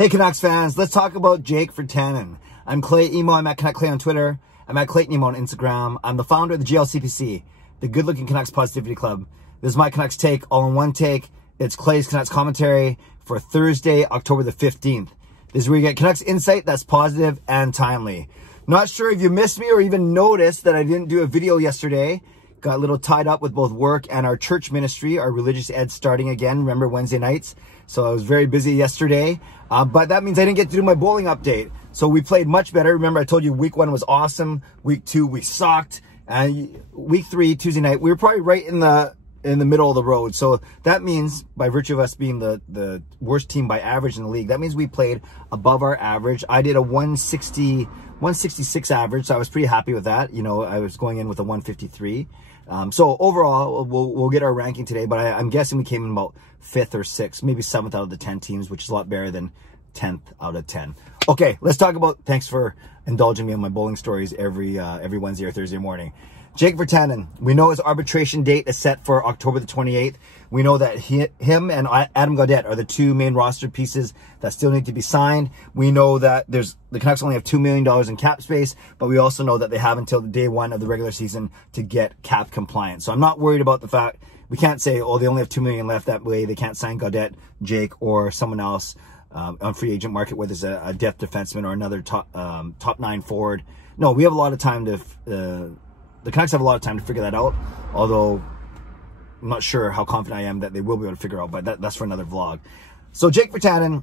Hey Canucks fans, let's talk about Jake Virtanen. I'm Clay Emo, I'm at Canuck Clay on Twitter. I'm at Clayton Emo on Instagram. I'm the founder of the GLCPC, the Good Looking Canucks Positivity Club. This is my Canucks take, all in one take. It's Clay's Canucks commentary for Thursday, October the 15th. This is where you get Canucks insight that's positive and timely. Not sure if you missed me or even noticed that I didn't do a video yesterday. Got a little tied up with both work and our church ministry, our religious ed starting again. Remember Wednesday nights? So I was very busy yesterday. But that means I didn't get to do my bowling update. So we played much better. Remember I told you week 1 was awesome. Week 2 we sucked. And week 3, Tuesday night, we were probably right in the middle of the road. So that means, by virtue of us being the worst team by average in the league, that means we played above our average. I did a 166 average, so I was pretty happy with that. You know, I was going in with a 153. So overall, we'll get our ranking today, but I'm guessing we came in about 5th or 6th, maybe 7th out of the 10 teams, which is a lot better than 10th out of 10. Okay, let's talk about, thanks for indulging me in my bowling stories every Wednesday or Thursday morning. Jake Virtanen, we know his arbitration date is set for October the 28th. We know that him and Adam Gaudette are the two main roster pieces that still need to be signed. We know that the Canucks only have $2 million in cap space, but we also know that they have until day 1 of the regular season to get cap compliant. So I'm not worried about the fact, we can't say, oh, they only have $2 million left, that way they can't sign Gaudette, Jake, or someone else on free agent market, whether it's a depth defenseman or another top 9 forward. No, we have a lot of time to... the Canucks have a lot of time to figure that out, although I'm not sure how confident I am that they will be able to figure out, but that's for another vlog. So Jake Virtanen,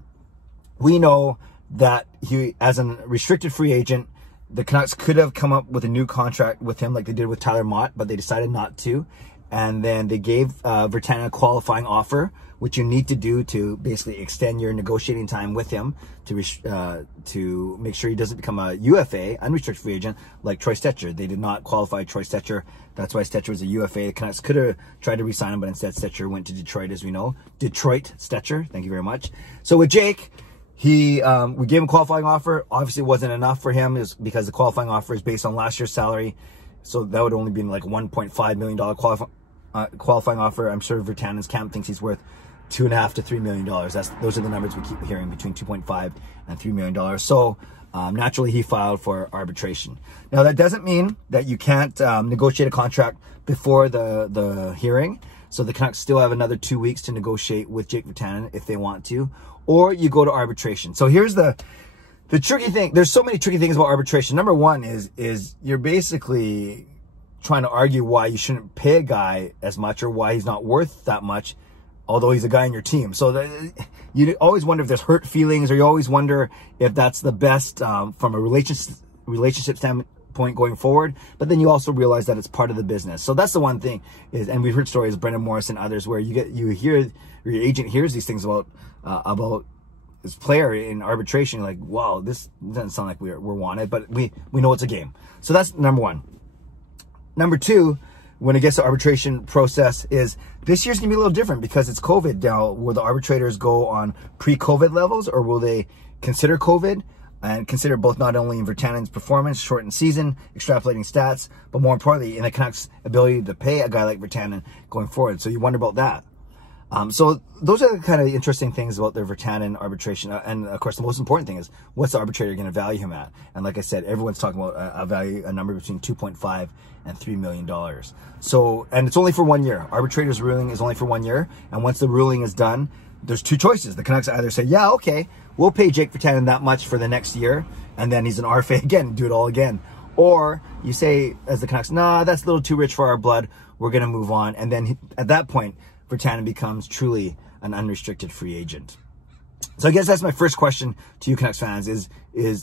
we know that he, as a restricted free agent, the Canucks could have come up with a new contract with him like they did with Tyler Mott, but they decided not to. And then they gave Virtanen a qualifying offer, which you need to do to basically extend your negotiating time with him to make sure he doesn't become a UFA, unrestricted free agent, like Troy Stecher. They did not qualify Troy Stecher. That's why Stecher was a UFA. The Canucks could have tried to re-sign him, but instead Stecher went to Detroit, as we know. Detroit Stecher, thank you very much. So with Jake, we gave him a qualifying offer. Obviously, it wasn't enough for him because the qualifying offer is based on last year's salary. So that would only be like $1.5 million qualifying offer. I'm sure Virtanen's camp thinks he's worth $2.5 to $3 million. Those are the numbers we keep hearing, between $2.5 and $3 million. So naturally, he filed for arbitration. Now, that doesn't mean that you can't negotiate a contract before the hearing. So the Canucks still have another 2 weeks to negotiate with Jake Virtanen if they want to, or you go to arbitration. So here's the tricky thing. There's so many tricky things about arbitration. Number one is you're basically trying to argue why you shouldn't pay a guy as much or why he's not worth that much, although he's a guy in your team. So you always wonder if there's hurt feelings, or you always wonder if that's the best from a relationship standpoint going forward. But then you also realize that it's part of the business. So that's the one thing and we've heard stories, Brendan Morris and others, where you hear, your agent hears these things about this player in arbitration, like, wow, this doesn't sound like we're wanted, but we know it's a game. So that's number one. Number two, when it gets to arbitration process, is this year's gonna be a little different because it's COVID. Now, will the arbitrators go on pre-COVID levels, or will they consider COVID and consider both not only in Virtanen's performance, shortened season, extrapolating stats, but more importantly, in the Canucks' ability to pay a guy like Virtanen going forward? So you wonder about that. So those are the kind of interesting things about the Virtanen arbitration. And of course, the most important thing is, what's the arbitrator going to value him at? And like I said, everyone's talking about a number between $2.5 and $3 million. So, and it's only for 1 year. Arbitrator's ruling is only for 1 year. And once the ruling is done, there's two choices. The Canucks either say, yeah, okay, we'll pay Jake Virtanen that much for the next year, and then he's an RFA again, do it all again. Or you say, as the Canucks, nah, that's a little too rich for our blood, we're going to move on. And then at that point, Virtanen becomes truly an unrestricted free agent. So I guess that's my first question to you Canucks fans, is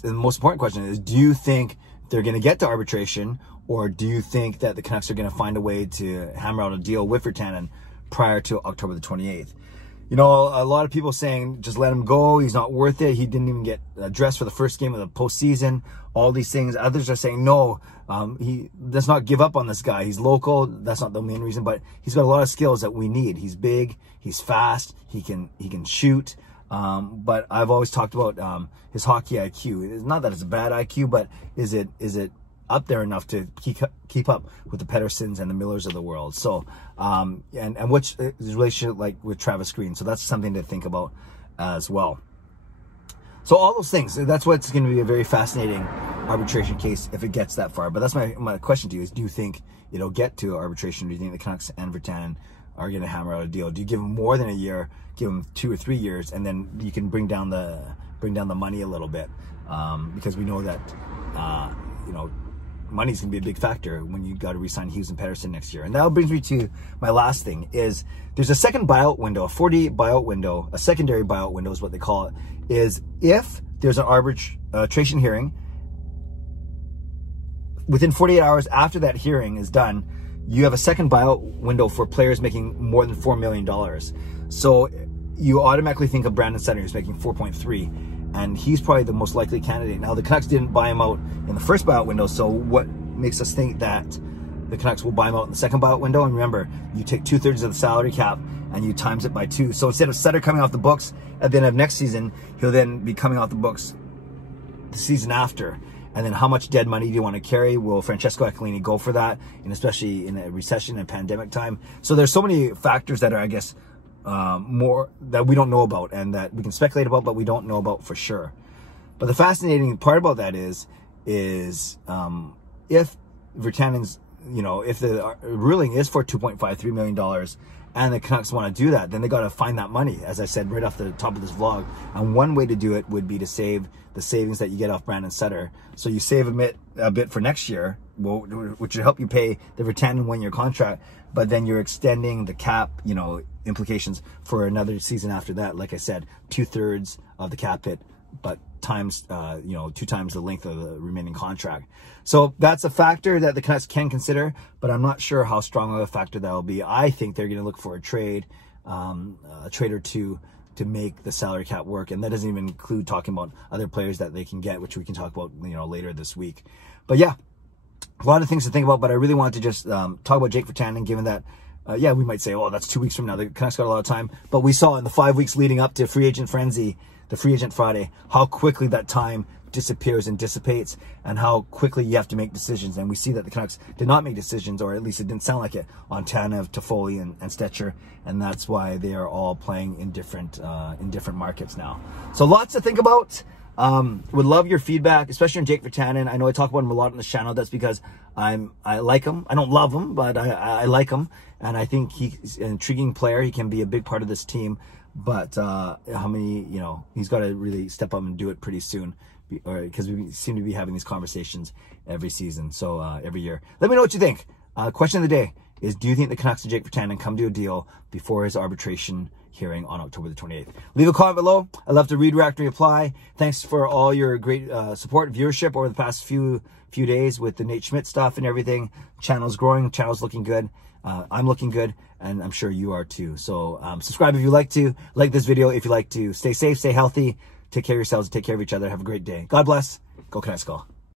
the most important question is, do you think they're going to get to arbitration, or do you think that the Canucks are going to find a way to hammer out a deal with Virtanen prior to October the 28th? You know, a lot of people saying, just let him go, he's not worth it, he didn't even get dressed for the first game of the postseason, all these things. Others are saying, no, let's not give up on this guy. He's local, that's not the main reason, but he's got a lot of skills that we need. He's big, he's fast, he can shoot. But I've always talked about his hockey IQ. It's not that it's a bad IQ, but is it up there enough to keep up with the Petterssons and the Millers of the world? So, and what's his relationship like with Travis Green? So that's something to think about as well. So all those things, that's what's going to be a very fascinating arbitration case if it gets that far. But that's my question to you is, do you think it'll get to arbitration? Do you think the Canucks and Virtanen are going to hammer out a deal? Do you give them more than a year, give them 2 or 3 years, and then you can bring down the money a little bit? Because we know that, money's going to be a big factor when you got to re-sign Hughes and Pettersson next year. And that brings me to my last thing is there's a second buyout window, a 48 buyout window, a secondary buyout window is what they call it, is if there's an arbitration hearing, within 48 hours after that hearing is done, you have a second buyout window for players making more than $4 million. So you automatically think of Brandon Sutter, who's making 4.3. And he's probably the most likely candidate. Now, the Canucks didn't buy him out in the first buyout window, so what makes us think that the Canucks will buy him out in the second buyout window? And remember, you take 2/3 of the salary cap and you times it by 2. So instead of Sutter coming off the books at the end of next season, he'll then be coming off the books the season after. And then how much dead money do you want to carry? Will Francesco Aquilini go for that? And especially in a recession and pandemic time. So there's so many factors that are, I guess, more that we don't know about and that we can speculate about, but we don't know about for sure. But the fascinating part about that is if Virtanen's, if the ruling is for $2.53 million and the Canucks want to do that, then they got to find that money, as I said right off the top of this vlog. And one way to do it would be to save the savings that you get off Brandon Sutter. So you save a bit for next year, which would help you pay the Virtanen 1-year contract, but then you're extending the cap, implications for another season after that. Like I said, 2/3 of the cap hit, but times, 2 times the length of the remaining contract. So that's a factor that the Canucks can consider, but I'm not sure how strong of a factor that will be. I think they're going to look for a trade or two to make the salary cap work. And that doesn't even include talking about other players that they can get, which we can talk about, later this week. But yeah, a lot of things to think about, but I really wanted to just talk about Jake Virtanen, given that, we might say, oh, that's 2 weeks from now. The Canucks got a lot of time. But we saw in the 5 weeks leading up to free agent frenzy, the free agent Friday, how quickly that time disappears and dissipates and how quickly you have to make decisions. And we see that the Canucks did not make decisions, or at least it didn't sound like it, on Tanev, Toffoli, and Stetcher. And that's why they are all playing in different markets now. So lots to think about. Would love your feedback, especially on Jake Virtanen. I know I talk about him a lot on the channel. That's because I like him. I don't love him, but I like him. And I think he's an intriguing player. He can be a big part of this team. But he's got to really step up and do it pretty soon, because we seem to be having these conversations every season. So every year. Let me know what you think. Question of the day is, do you think the Canucks and Jake Virtanen come to a deal before his arbitration hearing on October the 28th? Leave a comment below. I love to read, react, and reply. Thanks for all your great support and viewership over the past few days with the Nate Schmidt stuff and everything. Channel's growing. Channel's looking good. I'm looking good, and I'm sure you are too. So subscribe if you like to. Like this video if you like to. Stay safe, stay healthy. Take care of yourselves, take care of each other. Have a great day. God bless. Go Canucks, go.